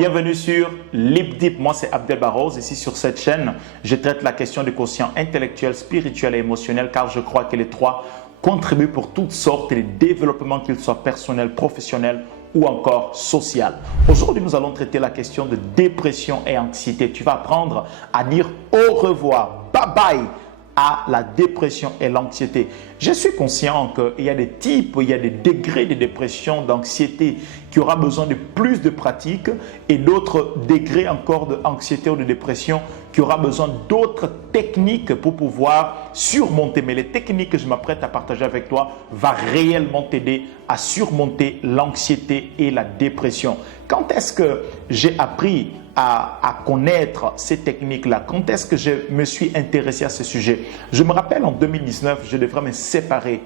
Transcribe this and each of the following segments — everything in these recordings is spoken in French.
bienvenue sur Lip Deep. Moi, c'est Abdel Barroz. Ici, sur cette chaîne, je traite la question du quotient intellectuel, spirituel et émotionnel car je crois que les trois contribuent pour toutes sortes de développements, qu'ils soient personnels, professionnels ou encore social. Aujourd'hui, nous allons traiter la question de dépression et anxiété. Tu vas apprendre à dire au revoir, bye bye à la dépression et l'anxiété. Je suis conscient qu'il y a des types, il y a des degrés de dépression, d'anxiété qui aura besoin de plus de pratiques et d'autres degrés encore d'anxiété ou de dépression qui aura besoin d'autres techniques pour pouvoir surmonter. Mais les techniques que je m'apprête à partager avec toi vont réellement t'aider à surmonter l'anxiété et la dépression. Quand est-ce que j'ai appris à connaître ces techniques-là? Quand est-ce que je me suis intéressé à ce sujet? Je me rappelle en 2019, je devrais me séparer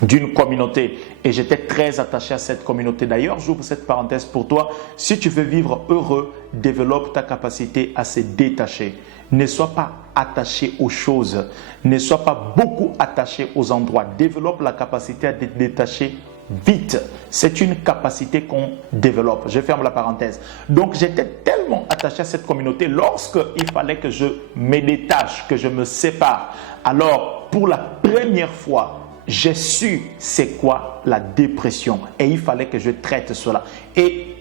d'une communauté et j'étais très attaché à cette communauté. D'ailleurs, j'ouvre cette parenthèse pour toi. Si tu veux vivre heureux, développe ta capacité à se détacher. Ne sois pas attaché aux choses. Ne sois pas beaucoup attaché aux endroits. Développe la capacité à te détacher vite. C'est une capacité qu'on développe. Je ferme la parenthèse. Donc, j'étais tellement attaché à cette communauté lorsqu'il fallait que je me détache, que je me sépare. Alors, pour la première fois, j'ai su c'est quoi la dépression et il fallait que je traite cela. Et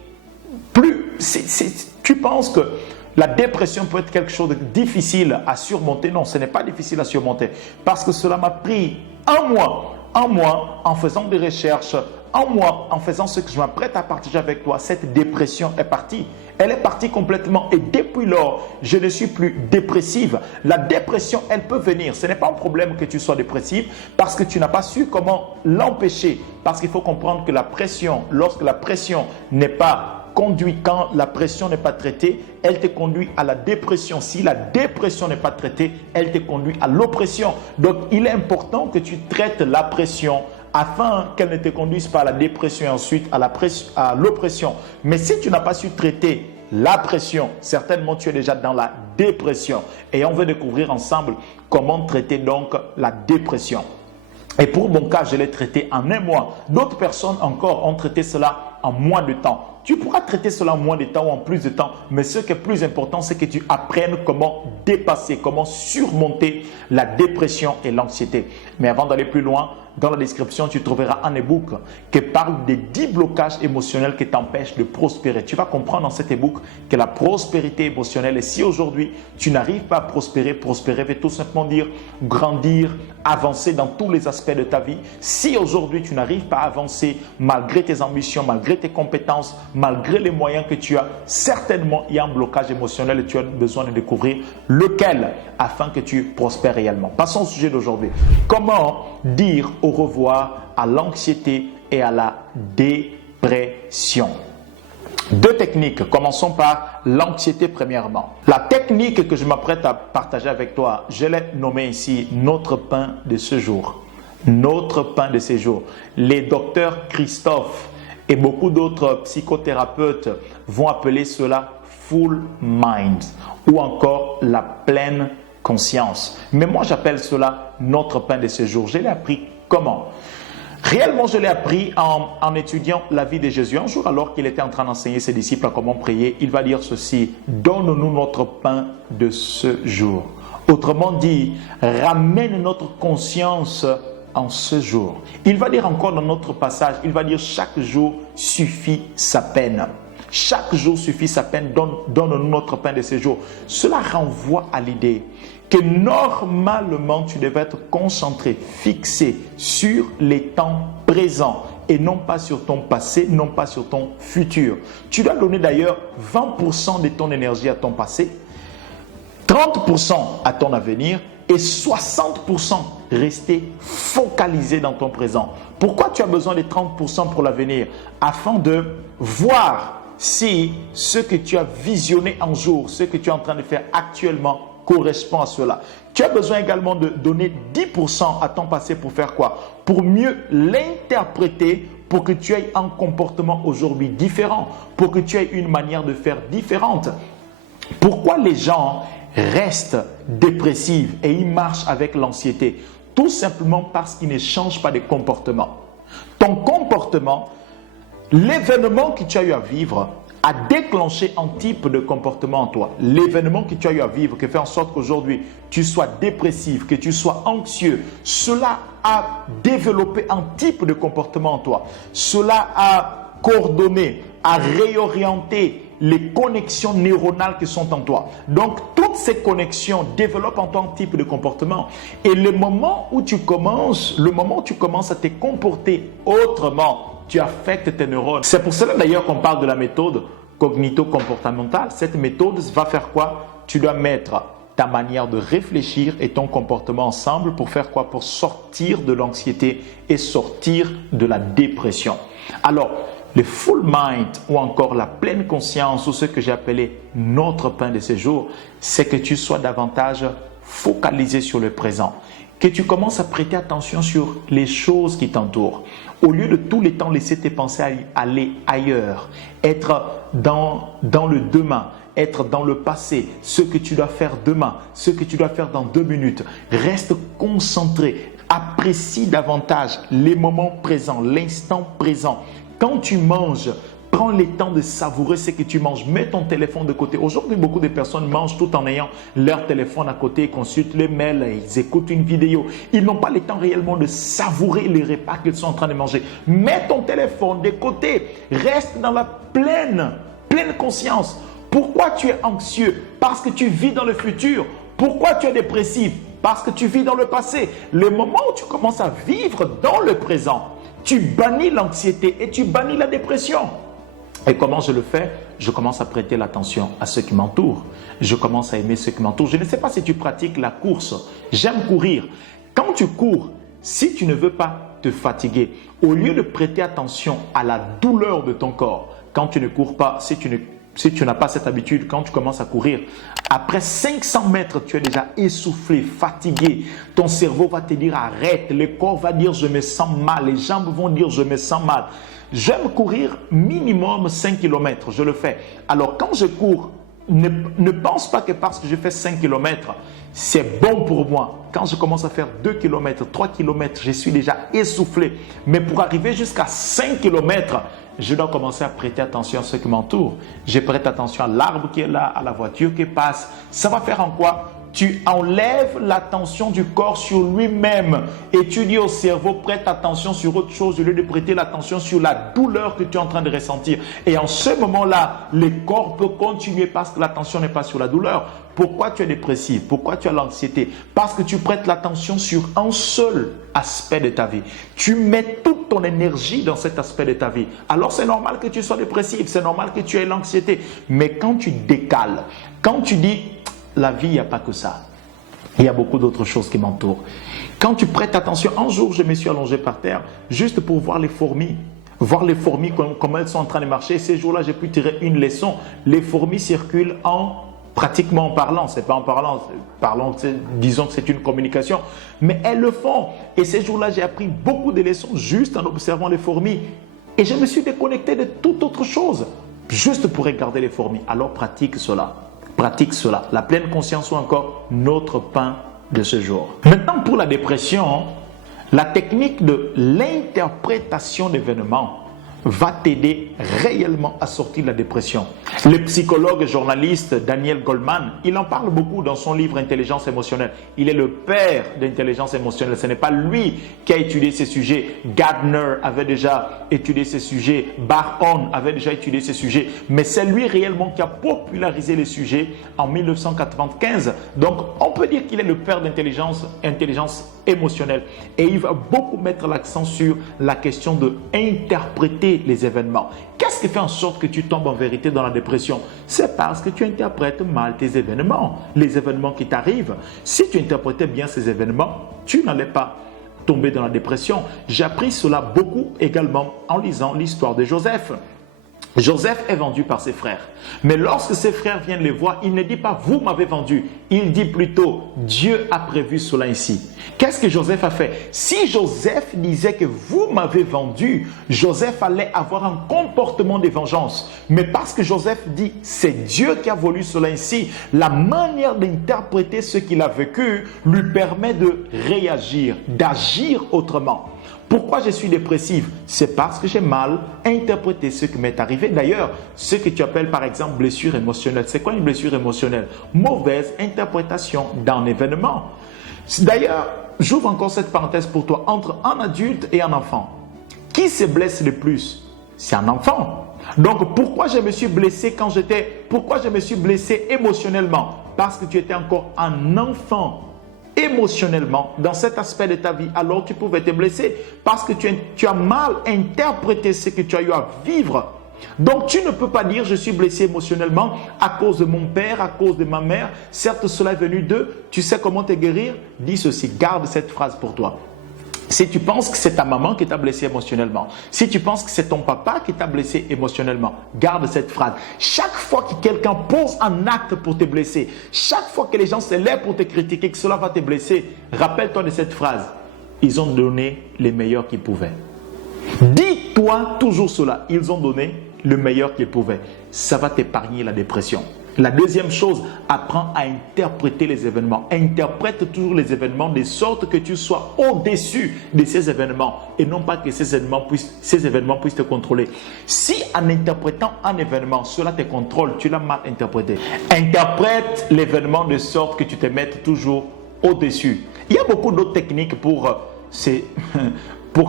tu penses que la dépression peut être quelque chose de difficile à surmonter? Non, ce n'est pas difficile à surmonter parce que cela m'a pris un mois en faisant des recherches, un mois en faisant ce que je m'apprête à partager avec toi. Cette dépression est partie. Elle est partie complètement et depuis lors, je ne suis plus dépressive. La dépression, elle peut venir. Ce n'est pas un problème que tu sois dépressive parce que tu n'as pas su comment l'empêcher. Parce qu'il faut comprendre que la pression, lorsque la pression n'est pas conduite, quand la pression n'est pas traitée, elle te conduit à la dépression. Si la dépression n'est pas traitée, elle te conduit à l'oppression. Donc, il est important que tu traites la pression afin qu'elle ne te conduise pas à la dépression et ensuite à l'oppression. Mais si tu n'as pas su traiter la pression, certainement tu es déjà dans la dépression. Et on veut découvrir ensemble comment traiter donc la dépression. Et pour mon cas, je l'ai traité en un mois. D'autres personnes encore ont traité cela en moins de temps. Tu pourras traiter cela en moins de temps ou en plus de temps, mais ce qui est plus important, c'est que tu apprennes comment dépasser, comment surmonter la dépression et l'anxiété. Mais avant d'aller plus loin, dans la description, tu trouveras un e-book qui parle des 10 blocages émotionnels qui t'empêchent de prospérer. Tu vas comprendre dans cet e-book que la prospérité émotionnelle, et si aujourd'hui tu n'arrives pas à prospérer veut tout simplement dire grandir, avancer dans tous les aspects de ta vie. Si aujourd'hui tu n'arrives pas à avancer malgré tes ambitions, malgré tes compétences, malgré les moyens que tu as, certainement il y a un blocage émotionnel et tu as besoin de découvrir lequel afin que tu prospères réellement. Passons au sujet d'aujourd'hui. Comment dire au revoir à l'anxiété et à la dépression? Deux techniques. Commençons par l'anxiété premièrement. La technique que je m'apprête à partager avec toi, je l'ai nommée ici notre pain de ce jour. Notre pain de ce jour. Les docteurs Christophe et beaucoup d'autres psychothérapeutes vont appeler cela full mind ou encore la pleine conscience. Mais moi, j'appelle cela notre pain de ce jour. Je l'ai appris comment? Réellement, je l'ai appris en étudiant la vie de Jésus. Un jour, alors qu'il était en train d'enseigner ses disciples à comment prier, il va dire ceci: donne-nous notre pain de ce jour. Autrement dit, ramène notre conscience en ce jour. Il va dire encore dans notre passage, il va dire chaque jour suffit sa peine. Chaque jour suffit sa peine, donne-nous notre pain de ce jour. Cela renvoie à l'idée que normalement tu devais être concentré, fixé sur les temps présents et non pas sur ton passé, non pas sur ton futur. Tu dois donner d'ailleurs 20% de ton énergie à ton passé, 30% à ton avenir et 60% rester focalisé dans ton présent. Pourquoi tu as besoin de 30% pour l'avenir? Afin de voir si ce que tu as visionné un jour, ce que tu es en train de faire actuellement correspond à cela. Tu as besoin également de donner 10% à ton passé pour faire quoi? Pour mieux l'interpréter, pour que tu aies un comportement aujourd'hui différent, pour que tu aies une manière de faire différente. Pourquoi les gens restent dépressifs et ils marchent avec l'anxiété? Tout simplement parce qu'ils ne changent pas de comportement. Ton comportement, l'événement que tu as eu à vivre a déclenché un type de comportement en toi. L'événement que tu as eu à vivre, qui fait en sorte qu'aujourd'hui tu sois dépressif, que tu sois anxieux, cela a développé un type de comportement en toi. Cela a coordonné, a réorienté les connexions neuronales qui sont en toi. Donc, toutes ces connexions développent en toi un type de comportement. Et le moment où tu commences à te comporter autrement, tu affectes tes neurones. C'est pour cela d'ailleurs qu'on parle de la méthode cognito-comportementale. Cette méthode va faire quoi? Tu dois mettre ta manière de réfléchir et ton comportement ensemble pour faire quoi? Pour sortir de l'anxiété et sortir de la dépression. Alors, le full mind ou encore la pleine conscience ou ce que j'ai appelé notre pain de ces jours, c'est que tu sois davantage focalisé sur le présent, que tu commences à prêter attention sur les choses qui t'entourent. Au lieu de tout le temps laisser tes pensées aller ailleurs, être dans le demain, être dans le passé, ce que tu dois faire demain, ce que tu dois faire dans 2 minutes, reste concentré, apprécie davantage les moments présents, l'instant présent. Quand tu manges, prends le temps de savourer ce que tu manges. Mets ton téléphone de côté. Aujourd'hui, beaucoup de personnes mangent tout en ayant leur téléphone à côté, ils consultent les mails, ils écoutent une vidéo. Ils n'ont pas le temps réellement de savourer les repas qu'ils sont en train de manger. Mets ton téléphone de côté. Reste dans la pleine conscience. Pourquoi tu es anxieux? Parce que tu vis dans le futur. Pourquoi tu es dépressif? Parce que tu vis dans le passé. Le moment où tu commences à vivre dans le présent, tu bannis l'anxiété et tu bannis la dépression. Et comment je le fais? Je commence à prêter l'attention à ce qui m'entoure. Je commence à aimer ce qui m'entoure. Je ne sais pas si tu pratiques la course. J'aime courir. Quand tu cours, si tu ne veux pas te fatiguer, au lieu de prêter attention à la douleur de ton corps, quand tu ne cours pas, si tu n'as pas cette habitude, quand tu commences à courir, après 500 mètres, tu es déjà essoufflé, fatigué. Ton cerveau va te dire arrête, le corps va dire je me sens mal, les jambes vont dire je me sens mal. J'aime courir minimum 5 km, je le fais. Alors quand je cours, ne pense pas que parce que je fais 5 km, c'est bon pour moi. Quand je commence à faire 2 km, 3 km, je suis déjà essoufflé. Mais pour arriver jusqu'à 5 km, je dois commencer à prêter attention à ce qui m'entoure. Je prête attention à l'arbre qui est là, à la voiture qui passe. Ça va faire en quoi? Tu enlèves l'attention du corps sur lui-même et tu dis au cerveau, prête attention sur autre chose au lieu de prêter l'attention sur la douleur que tu es en train de ressentir. Et en ce moment-là, le corps peut continuer parce que l'attention n'est pas sur la douleur. Pourquoi tu es dépressif? Pourquoi tu as l'anxiété? Parce que tu prêtes l'attention sur un seul aspect de ta vie. Tu mets toute ton énergie dans cet aspect de ta vie. Alors c'est normal que tu sois dépressif, c'est normal que tu aies l'anxiété. Mais quand tu décales, quand tu dis la vie, il n'y a pas que ça. Il y a beaucoup d'autres choses qui m'entourent. Quand tu prêtes attention, un jour je me suis allongé par terre juste pour voir les fourmis. Voir les fourmis comment elles sont en train de marcher. Ces jours-là, j'ai pu tirer une leçon. Les fourmis circulent pratiquement en parlant, c'est pas en parlant, disons que c'est une communication, mais elles le font. Et ces jours-là, j'ai appris beaucoup de leçons juste en observant les fourmis. Et je me suis déconnecté de toute autre chose, juste pour regarder les fourmis. Alors pratique cela, la pleine conscience ou encore notre pain de ce jour. Maintenant, pour la dépression, la technique de l'interprétation d'événements va t'aider réellement à sortir de la dépression. Le psychologue et journaliste Daniel Goleman, il en parle beaucoup dans son livre Intelligence émotionnelle. Il est le père d'intelligence émotionnelle. Ce n'est pas lui qui a étudié ces sujets. Gardner avait déjà étudié ces sujets. Barron avait déjà étudié ces sujets. Mais c'est lui réellement qui a popularisé les sujets en 1995. Donc, on peut dire qu'il est le père d'intelligence émotionnelle. Et il va beaucoup mettre l'accent sur la question de interpréter les événements. Qu'est-ce qui fait en sorte que tu tombes en vérité dans la dépression? C'est parce que tu interprètes mal tes événements, les événements qui t'arrivent. Si tu interprétais bien ces événements, tu n'allais pas tomber dans la dépression. J'ai appris cela beaucoup également en lisant l'histoire de Joseph. Joseph est vendu par ses frères. Mais lorsque ses frères viennent le voir, il ne dit pas « vous m'avez vendu ». Il dit plutôt « Dieu a prévu cela ici ». Qu'est-ce que Joseph a fait? Si Joseph disait que « vous m'avez vendu », Joseph allait avoir un comportement de vengeance. Mais parce que Joseph dit « c'est Dieu qui a voulu cela ici », la manière d'interpréter ce qu'il a vécu lui permet de réagir, d'agir autrement. Pourquoi je suis dépressif? C'est parce que j'ai mal interprété ce qui m'est arrivé. D'ailleurs, ce que tu appelles par exemple blessure émotionnelle, c'est quoi une blessure émotionnelle? Mauvaise interprétation d'un événement. D'ailleurs, j'ouvre encore cette parenthèse pour toi. Entre un adulte et un enfant, qui se blesse le plus? C'est un enfant. Donc, pourquoi je me suis blessé pourquoi je me suis blessé émotionnellement? Parce que tu étais encore un enfant. Émotionnellement, dans cet aspect de ta vie, alors tu pouvais te blesser parce que tu as mal interprété ce que tu as eu à vivre. Donc tu ne peux pas dire je suis blessé émotionnellement à cause de mon père, à cause de ma mère. Certes, cela est venu d'eux. Tu sais comment te guérir? Dis ceci, garde cette phrase pour toi. Si tu penses que c'est ta maman qui t'a blessé émotionnellement, si tu penses que c'est ton papa qui t'a blessé émotionnellement, garde cette phrase. Chaque fois que quelqu'un pose un acte pour te blesser, chaque fois que les gens se lèvent pour te critiquer, que cela va te blesser, rappelle-toi de cette phrase. Ils ont donné le meilleur qu'ils pouvaient. Dis-toi toujours cela. Ils ont donné le meilleur qu'ils pouvaient. Ça va t'épargner la dépression. La deuxième chose, apprends à interpréter les événements. Interprète toujours les événements de sorte que tu sois au-dessus de ces événements et non pas que ces événements puissent te contrôler. Si en interprétant un événement, cela te contrôle, tu l'as mal interprété. Interprète l'événement de sorte que tu te mettes toujours au-dessus. Il y a beaucoup d'autres techniques pour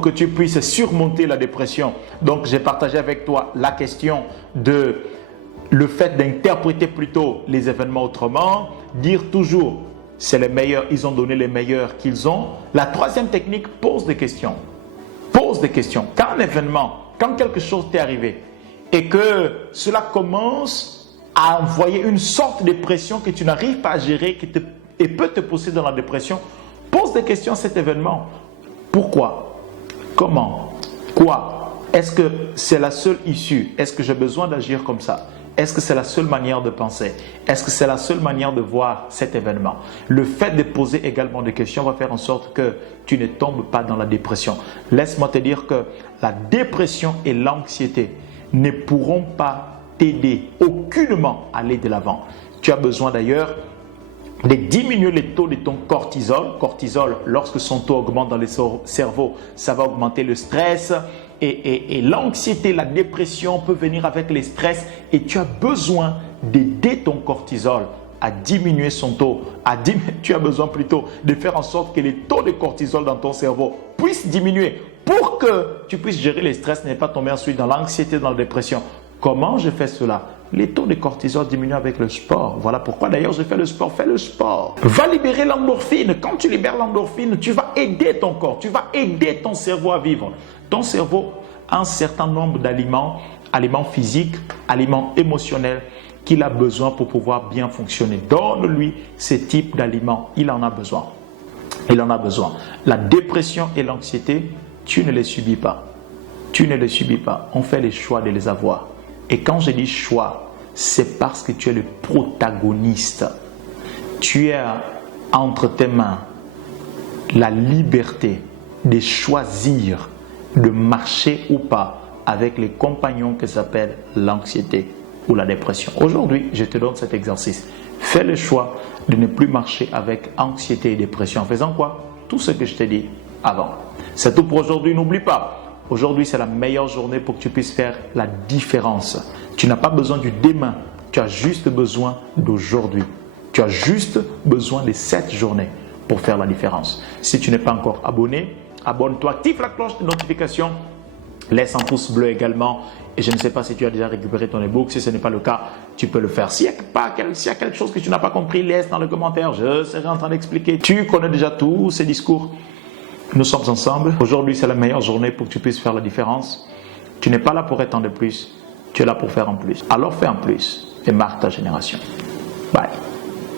que tu puisses surmonter la dépression. Donc, j'ai partagé avec toi la question de le fait d'interpréter plutôt les événements autrement, dire toujours c'est les meilleurs, ils ont donné les meilleurs qu'ils ont. La troisième technique, pose des questions. Pose des questions. Quand un événement, quand quelque chose t'est arrivé et que cela commence à envoyer une sorte de pression que tu n'arrives pas à gérer et peut te pousser dans la dépression, pose des questions à cet événement. Pourquoi? Comment? Quoi? Est-ce que c'est la seule issue? Est-ce que j'ai besoin d'agir comme ça? Est-ce que c'est la seule manière de penser? Est-ce que c'est la seule manière de voir cet événement? Le fait de poser également des questions va faire en sorte que tu ne tombes pas dans la dépression. Laisse-moi te dire que la dépression et l'anxiété ne pourront pas t'aider aucunement à aller de l'avant. Tu as besoin d'ailleurs de diminuer le taux de ton cortisol. Cortisol, lorsque son taux augmente dans le cerveau, ça va augmenter le stress. Et l'anxiété, la dépression peut venir avec le stress et tu as besoin d'aider ton cortisol à diminuer son taux. Tu as besoin plutôt de faire en sorte que les taux de cortisol dans ton cerveau puissent diminuer pour que tu puisses gérer le stress et ne pas tomber ensuite dans l'anxiété, dans la dépression. Comment je fais cela? Les taux de cortisol diminuent avec le sport. Voilà pourquoi d'ailleurs je fais le sport. Fais le sport. Va libérer l'endorphine. Quand tu libères l'endorphine, tu vas aider ton corps. Tu vas aider ton cerveau à vivre. Ton cerveau a un certain nombre d'aliments, aliments physiques, aliments émotionnels qu'il a besoin pour pouvoir bien fonctionner. Donne-lui ce type d'aliments. Il en a besoin. Il en a besoin. La dépression et l'anxiété, tu ne les subis pas. Tu ne les subis pas. On fait les choix de les avoir. Et quand je dis choix, c'est parce que tu es le protagoniste. Tu as entre tes mains la liberté de choisir de marcher ou pas avec les compagnons qui s'appellent l'anxiété ou la dépression. Aujourd'hui, je te donne cet exercice. Fais le choix de ne plus marcher avec anxiété et dépression. En faisant quoi? Tout ce que je t'ai dit avant. C'est tout pour aujourd'hui. N'oublie pas. Aujourd'hui, c'est la meilleure journée pour que tu puisses faire la différence. Tu n'as pas besoin du demain. Tu as juste besoin d'aujourd'hui. Tu as juste besoin de cette journée pour faire la différence. Si tu n'es pas encore abonné, abonne-toi, active la cloche de notification, laisse un pouce bleu également. Et je ne sais pas si tu as déjà récupéré ton e-book. Si ce n'est pas le cas, tu peux le faire. S'il y a quelque chose que tu n'as pas compris, laisse dans le commentaire. Je serai en train d'expliquer. Tu connais déjà tous ces discours. Nous sommes ensemble. Aujourd'hui, c'est la meilleure journée pour que tu puisses faire la différence. Tu n'es pas là pour être en de plus. Tu es là pour faire en plus. Alors fais en plus et marque ta génération. Bye.